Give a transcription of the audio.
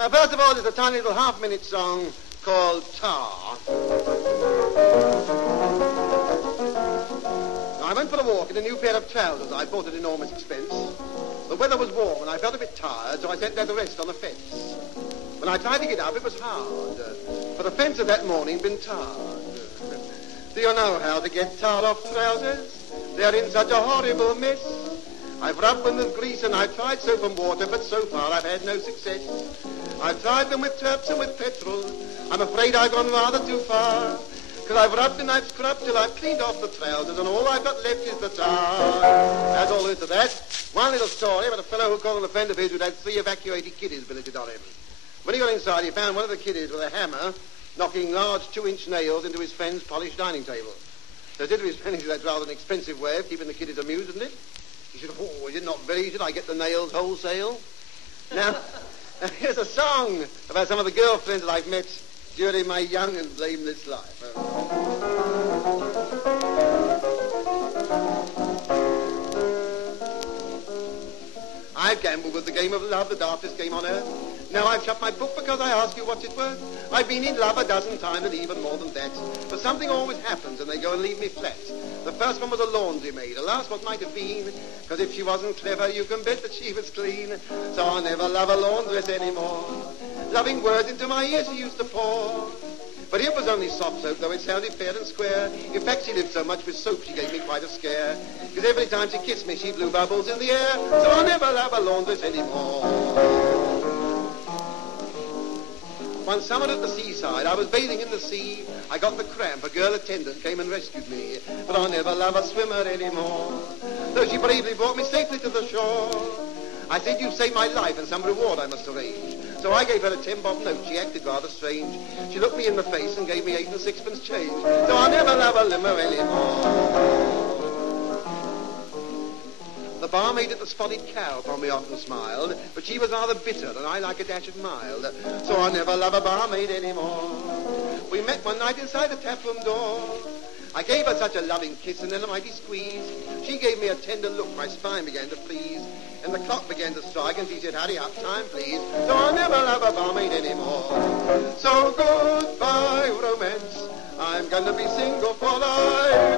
Now, first of all, there's a tiny little half-minute song called Tar. Now, I went for a walk in a new pair of trousers I bought at enormous expense. The weather was warm and I felt a bit tired, so I sat down to rest on the fence. When I tried to get up, it was hard, for the fence had that morning been tarred. Do you know how to get tar off trousers? They're in such a horrible mess. I've rubbed them with grease and I've tried soap and water, but so far I've had no success. I've tried them with turps and with petrol. I'm afraid I've gone rather too far, because I've rubbed and I've scrubbed till I've cleaned off the trousers, and all I've got left is the tar. That's all there is to that. One little story about a fellow who called a friend of his who'd had 3 evacuated kiddies billeted on him. When he got inside, he found one of the kiddies with a hammer knocking large 2-inch nails into his friend's polished dining table. So he said to his friend, that's rather an expensive way of keeping the kiddies amused, isn't it? He said, oh, is it not very easy? I get the nails wholesale. Now, here's a song about some of the girlfriends that I've met during my young and blameless life. I've gambled with the game of love, the darkest game on earth. Now I've shut my book because I ask you what's it worth. I've been in love a dozen times and even more than that. But something always happens and they go and leave me flat. The first one was a laundry maid. Alas, what might have been? Because if she wasn't clever, you can bet that she was clean. So I'll never love a laundress anymore. Loving words into my ears she used to pour. But it was only soft soap, though it sounded fair and square. In fact, she lived so much with soap, she gave me quite a scare. Because every time she kissed me, she blew bubbles in the air. So I'll never love a laundress anymore. One summer at the seaside, I was bathing in the sea. I got the cramp, a girl attendant came and rescued me. But I'll never love a swimmer anymore, though she bravely brought me safely to the shore. I said, you've saved my life and some reward I must arrange. So I gave her a 10-bob note. She acted rather strange. She looked me in the face and gave me 8 and 6pence change. So I'll never love a limmer anymore. The barmaid at the Spotted Cow upon me often smiled, but she was rather bitter and I like a dash of mild. So I'll never love a barmaid anymore. We met one night inside the taproom door. I gave her such a loving kiss and then a mighty squeeze. She gave me a tender look, my spine began to freeze. And the clock began to strike and she said, hurry up, time please. So I'll never love a barmaid anymore. So goodbye, romance. I'm going to be single for life.